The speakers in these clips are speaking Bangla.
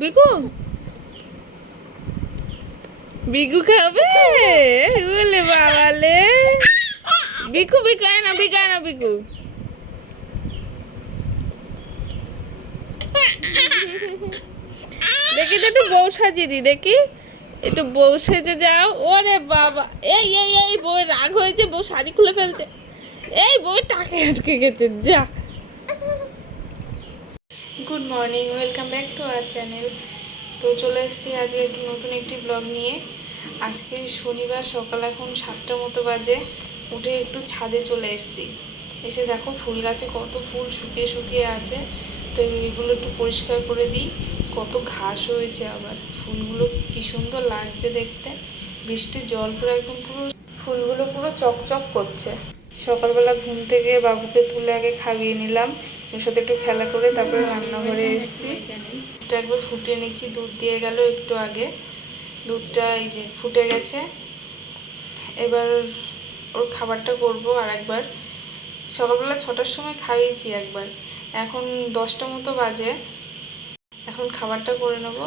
বিকু বিকু খাবে ওলে বাবালে বিকু বিকু আয় না বিকু আয় না বিকু দেখি তো একটু বউ সাজিয়ে দি দেখি একটু বউ সেজে যাও ওরে বাবা এই এই এই বউ রাগ হয়েছে বউ শাড়ি খুলে ফেলছে এই বউ টাকে আটকে গেছে যা good morning welcome back to our channel. তো চলে এসেছি আজকে একটু নতুন একটি ব্লগ নিয়ে। আজকে শনিবার সকাল এখন 7টার মতো বাজে। উঠে একটু ছাদে চলে এসেছি। এসে দেখো ফুল গাছে কত ফুল শুকিয়ে শুকিয়ে আছে, তো এগুলো একটু পরিষ্কার করে দিই। কত ঘাস হয়েছে, আবার ফুলগুলো কি সুন্দর লাগছে দেখতে। বৃষ্টির জল পুরো একদম পুরো ফুলগুলো পুরো চকচক করছে। সকালবেলা ঘুম থেকে বাবুকে তুলে আগে খাইয়ে নিলাম, ওর সাথে একটু খেলা করে তারপরে রান্নাঘরে এসেছি। দুধটা একবার ফুটিয়ে নিচ্ছি, দুধ দিয়ে গেল একটু আগে। দুধটা এই যে ফুটে গেছে, এবার ওর খাবারটা করব। আর একবার সকালবেলা 6টার সময় খাইয়েছি একবার, এখন 10টা মতো বাজে। এখন খাবারটা করে নেব।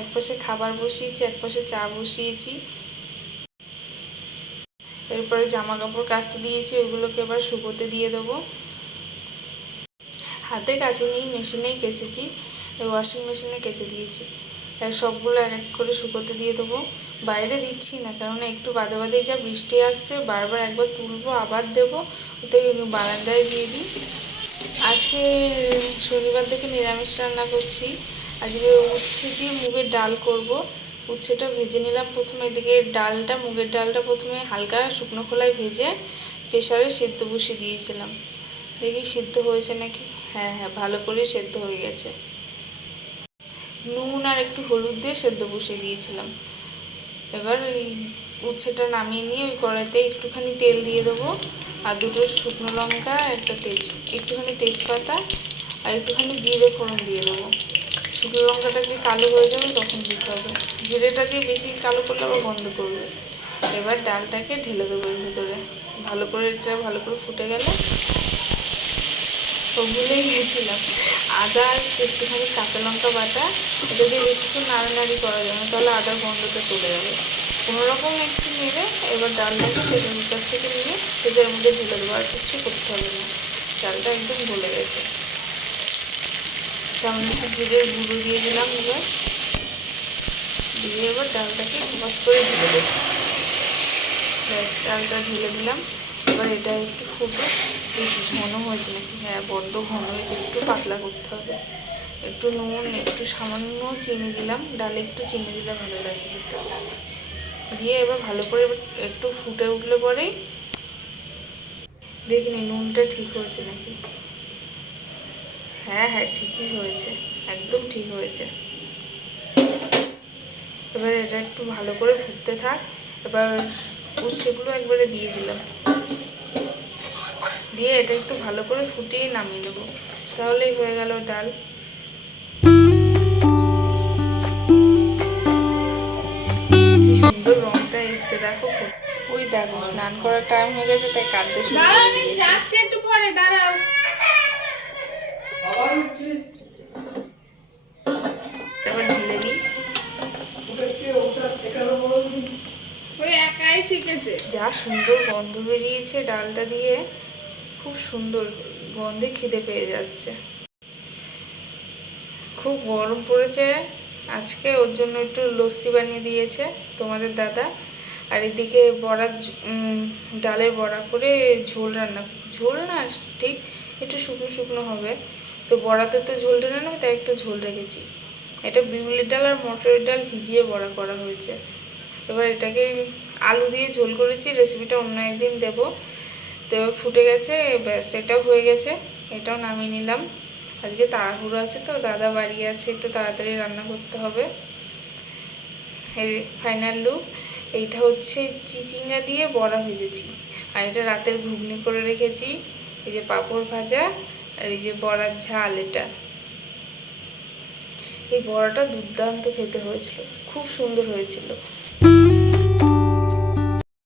একপাশে খাবার বসিয়েছি, একপাশে চা বসিয়েছি। এরপরে জামা কাপড় কাচতে দিয়েছি, ওইগুলোকে এবার শুকোতে দিয়ে দেবো। হাতে কাচিনি, মেশিনেই কেচেছি, ওয়াশিং মেশিনে কেচে দিয়েছি। সবগুলো এক এক করে শুকোতে দিয়ে দেবো। বাইরে দিচ্ছি না, কারণ একটু বাদে বাদে যা বৃষ্টি আসছে, বারবার একবার তুলবো আবার দেবো, ওতে বারান্দায় দিয়ে দিই। আজকে শনিবার থেকে নিরামিষ রান্না করছি। আজকে উচ্ছে দিয়ে মুগের ডাল করব। উচ্ছেটা ভেজে নিলাম প্রথমে, এদিকে ডালটা, মুগের ডালটা প্রথমে হালকা শুকনো খোলায় ভেজে প্রেসারে সেদ্ধ বসিয়ে দিয়েছিলাম। দেখি সিদ্ধ হয়েছে নাকি। হ্যাঁ হ্যাঁ, ভালো করে সেদ্ধ হয়ে গেছে। নুন আর একটু হলুদ দিয়ে সেদ্ধ বসিয়ে দিয়েছিলাম। এবার এই উচ্ছেটা নামিয়ে নিয়ে ওই কড়াইতে একটুখানি তেল দিয়ে দেবো, আর দুটো শুকনো লঙ্কা, একটুখানি তেজপাতা আর একটুখানি জিরে ফোড়ন দিয়ে দেবো। শুকনো লঙ্কাটা যে কালো হয়ে যাবে তখন দিতে হবে, জিরেটা দিয়ে বেশি কালো করলে আবার বন্ধ করবে। এবার ডালটাকে ঢেলে দেবো এর ভিতরে। ভালো করে ফুটে গেলে, ভুলেই গিয়েছিলাম, আদা আর একটুখানি কাঁচা লঙ্কা বাটা, এটা দিয়ে বেশিক্ষণ নাড়ানাড়ি করা যাবে না, তাহলে আদার গন্ধটা চলে যাবে। কোনোরকম একটু নেড়ে এবার ডালটাকে প্রেসার কুকার থেকে নিয়ে প্রেসারের মধ্যে ঢেলে দেবো, আর কিছু করতে হবে না। ডালটা একদম গলে গেছে। সামনে একটু জিরের গুঁড়ো দিয়ে দিলাম, এবার ডালটাকে ভাত করে ঢেলে দেবো। ডালটা ঢেলে দিলাম। এবার এটা একটু ফুটে, একটু ঘন হয়েছে নাকি, হ্যাঁ বড্ড ঘন হয়েছে, একটু পাতলা করতে হবে। একটু নুন, একটু সামান্য চিনি দিলাম, ডালে একটু চিনি দিলে ভালো লাগে খেতে। দিয়ে এবার ভালো করে একটু ফুটে উঠলে পরেই দেখিনি নুনটা ঠিক হয়েছে নাকি। হ্যাঁ হ্যাঁ, ঠিকই হয়েছে, একদম ঠিক হয়েছে। এবার এটা একটু ভালো করে ফুটতে থাক। এবার উচ্ছেগুলো একবারে দিয়ে দিলাম, দিয়ে এটা একটু ভালো করে ফুটিয়ে নামিয়ে নেবো, তাহলেই হয়ে গেল ডাল। কি সুন্দর রংটা এসছে দেখো। ওই দেখো স্নান করার টাইম হয়ে গেছে, তাই কাঁদতে শুরু করে দিয়েছে। একটু পরে দাঁড়াও, এবার ঢেলে নিই। ওই একাই শিখেছে। যা সুন্দর গন্ধ বেরিয়েছে ডালটা দিয়ে, খুব সুন্দর গন্ধে খিদে পেয়ে যাচ্ছে। খুব গরম পড়েছে আজকে, ওর জন্য একটু লস্যি বানিয়ে দিয়েছে তোমাদের দাদা। আর এদিকে ডালের বড়া করে ঝোল রান্না, ঝোল না ঠিক, একটু শুকনো শুকনো হবে। তো বড়াতে তো ঝোল টেনে নেবে, তাই একটু ঝোল রেখেছি। এটা বিউলির ডাল আর মটরের ডাল ভিজিয়ে বড়া করা হয়েছে। এবার এটাকে আলু দিয়ে ঝোল করেছি, রেসিপিটা অন্য একদিন দেব। তো এবার ফুটে গেছে, ব্যাস এটাও হয়ে গেছে, এটাও নামিয়ে নিলাম। আজকে তাড়াহুড়ো আছে, তো দাদা বাড়ি আছে, একটু তাড়াতাড়ি রান্না করতে হবে। এই ফাইনাল লুক। এইটা হচ্ছে চিচিঙ্গা দিয়ে বড়া ভেজেছি, আর এটা রাতের ঘুগনি করে রেখেছি। এই যে পাঁপড় ভাজা, আর এই যে বড়ার ঝাল। এটা এই বড়াটা দুর্দান্ত খেতে হয়েছিল, খুব সুন্দর হয়েছিল।